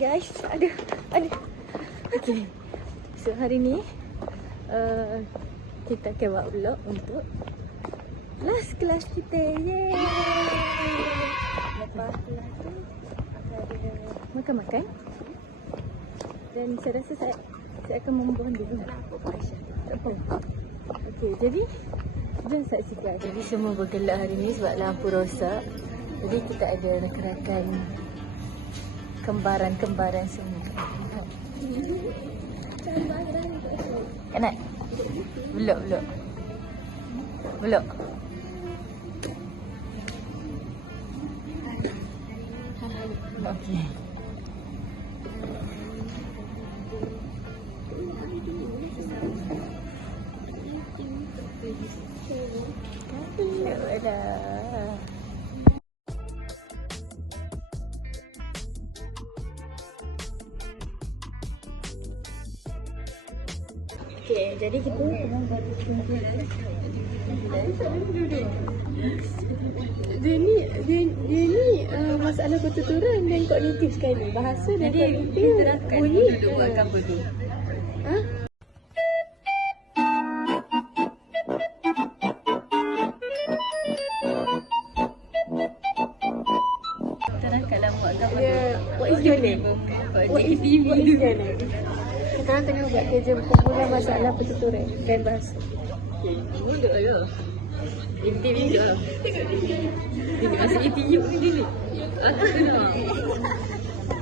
guys. Aduh. Okay. So hari ni kita akan buat vlog untuk last kelas kita. Yeay. Lepas kelas tu akan ada makan-makan. Dan saya rasa saya akan membuang dulu. Okay, jadi jom saksikan. Jadi semua bergelak hari ni sebab lampu rosak. Jadi kita ada rakan-rakan kembaran semua. Kanak? Belok. Okey. Belok dah. Okay, jadi kita tengah buat kumpulan. Dia ni masalah pertuturan dan kognitif sekali. Bahasa dan kognitif bunyi buatkan benda. Ha? Terangkanlah buatkan benda. What is your name? What is your name? Sekarang tengah buat kerja kumpulan masalah pertuturan dan bahasa. Ini duduk lah ke? Ini duduk lah. Ini masih tiup ni dia ni. Aku tengok.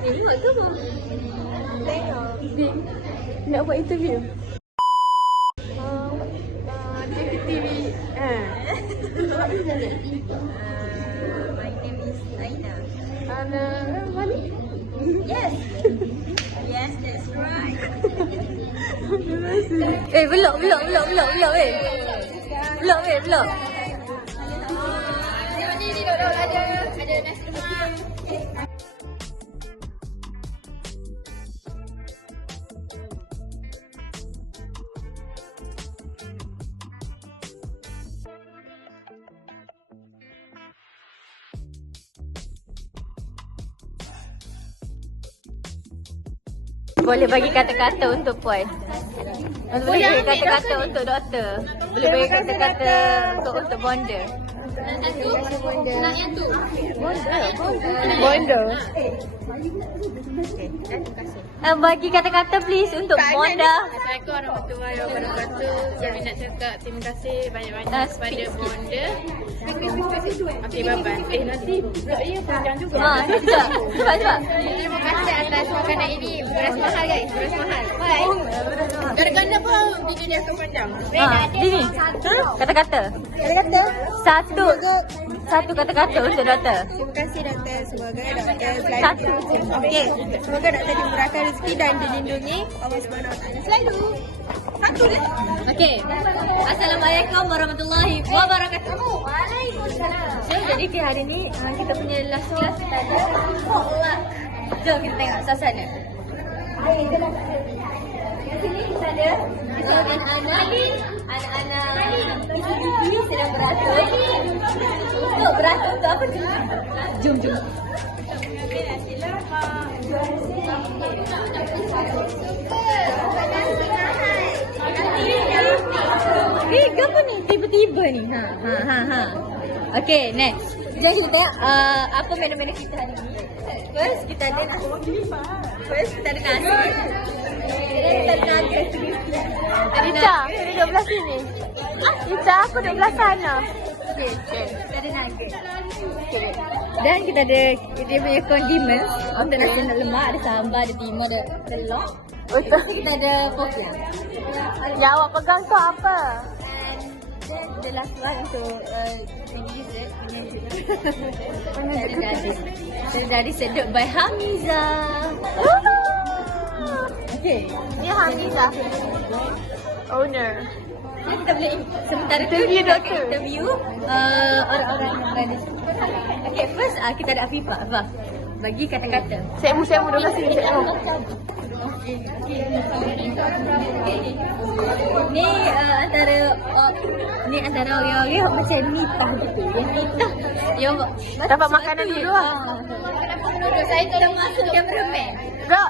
Ini buat ke apa? Tengok. Nak buat interview? JKTV. What is your name? My name is Aina. Aina Mali? Yes. Yes, that's right. Belok. Belok. Tengok ni duduk ada nasi lemak. Boleh bagi kata-kata untuk Puan. Boleh bagi kata-kata untuk doktor. Boleh bagi kata-kata untuk bonda. Nak yang tu. Bonda. Bagi kata-kata please untuk bonda. Assalamualaikum warahmatullahi wabarakatuh. Kami nak cakap terima kasih banyak-banyak kepada bonda. Okey, bye-bye. Nanti tak ya panjang juga. Cepat. Terima kasih atas makanan ini. Beras mahal guys, beras mahal. Bye. Gara-gara apa video dia akan panjang? Ini. Kata-kata. Satu kata-kata untuk doktor. Terima kasih doktor. Semoga doktor selalu. Okey. Semoga doktor dimurahkan rezeki dan dilindungi Allah Subhanahu Wa Taala selalu. Okey. Assalamualaikum warahmatullahi wabarakatuh. Waalaikumsalam. Jadi hari ni kita punya last class kita ada potluck. Jom kita tengok suasana. Kat sini kita ada anak-anak ini sedang beratur. Untuk beratur untuk apa tu? Jom. Apa ni? Tiba-tiba ni. Ha. Okay, next. Jadi kita tengok apa menu-menu kita hari ni. First, kita ada nasi. Kita ada nugget. Ica, aku duduk belah sini. Ica, aku duduk belah sana. Okay. Kita ada nugget. Okay. Dan kita ada dia punya condiments. Untuk nasi lemak, ada sambal, ada timun, ada telur. Betul. Kita ada popiah. Yang awak pegang tu apa? Dan the last one untuk dessert. Dari sedut by Hamiza. Okay. Ni Hamiza. Owner. Kita boleh sementara tu kita akan interview orang-orang yang berada sini. Okay, first kita ada Afifah. Afifah, bagi kata-kata. Sekmu duduk kat sini. Ni antara orang-orang yang macam nitah gitu. Yang nitah yang dapat makanan dulu lah. Saya termasuk cameraman. Bro.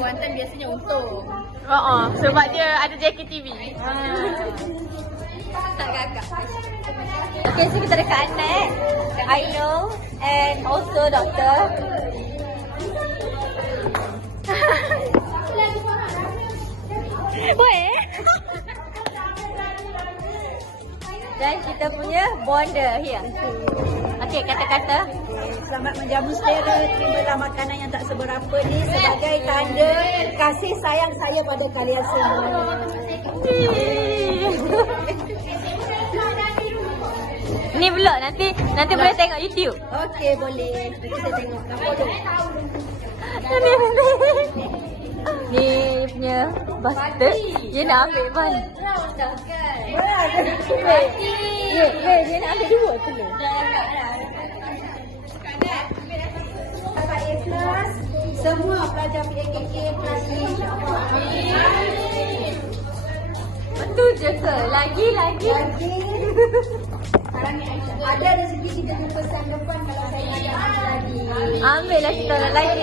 Kuantan biasanya untung. Sebab dia ada JKTV. Tak gagak. Okay, so kita dekat Anak, Aino and also Doktor. Boleh? Dan kita punya bonda here. Okay, kata-kata. Selamat menjamu saudara. Terimalah makanan yang tak seberapa ni sebagai tanda kasih sayang saya pada kalian semua. Ni vlog nanti boleh tengok YouTube. Okey, boleh. Kita tengok gambar tu. Ni punya bastard. Dia nak ambil ban. Dia nak ambil dua telur. Kakak ikhlas. Semua pelajar PKK pasti insyaAllah. Betul je ke? Lagi. Lagi. Ada rezeki kita jumpa tahun depan kalau saya ada amal lagi. Ambil lah kita orang lagi.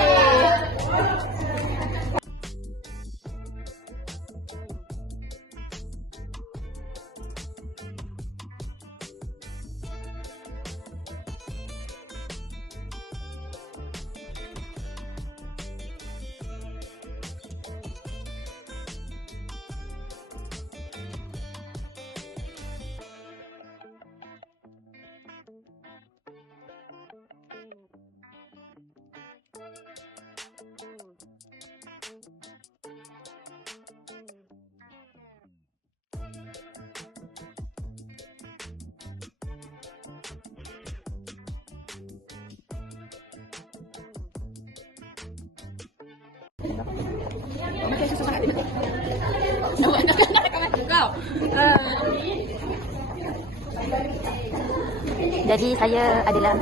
Jadi saya adalah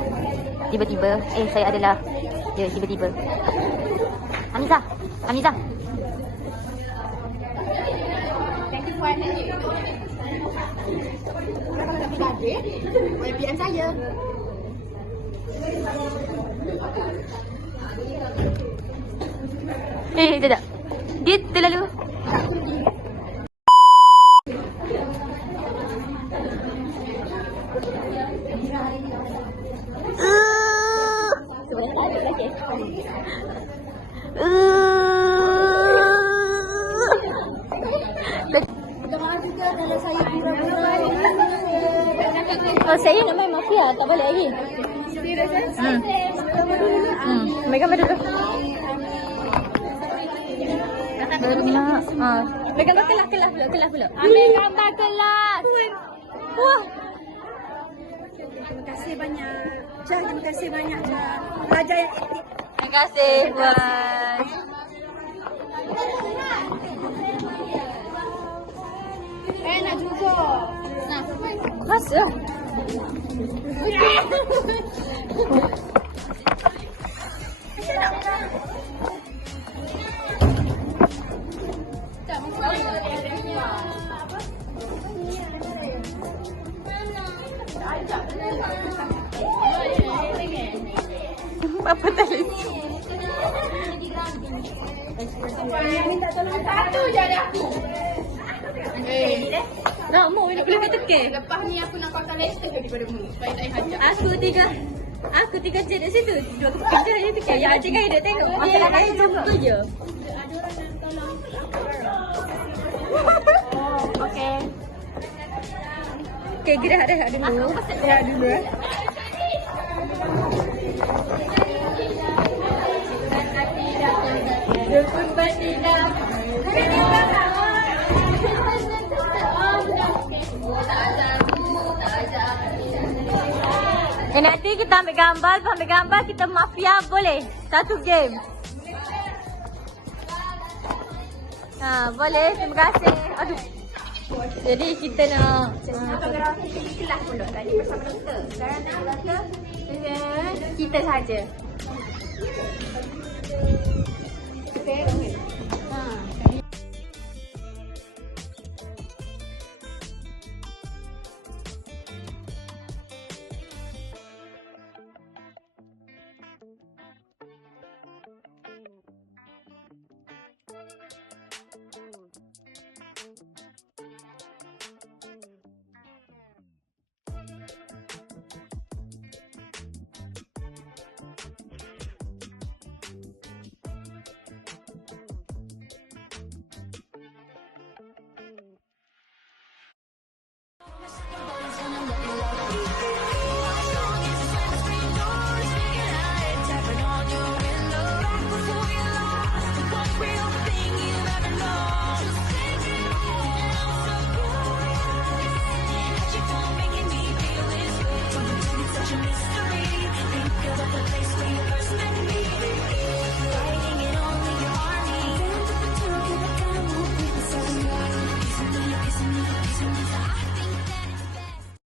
tiba-tiba Hamizah. Thank you for having me. Kalau tak bergaduh, YPM saya. Sekejap. Dia terlalu Minta maaf juga kalau saya pura-pura. saya nak main mafia, tak balik lagi. Ambil gambar dulu. Ambil gambar kelas pula. Ambil gambar kelas. Wah. Terima kasih banyak. Terima kasih banyak. Pelajar yang aktif. Terima kasih Puan. Nak juga. Masa? Apa tadi? Minta tolong satu je ada aku. Nak mau minum boleh teke. Lepas ni aku nak pakai Lester daripada mu. Supaya tak hajak. Aku tiga je dekat situ. Dua kerja je teke. Ya Cik Kai dah tengok. Masalah lain jumpa je. Okey. Okey, gerak dulu. Gerak dulu. Jemput Batina. Nanti kita ambil gambar, kita mafia boleh? Satu game. Boleh, terima kasih. Aduh. Jadi kita nak Kelas pula tadi bersama doktor. Sekarang nak doktor kita saja. okey. Bye.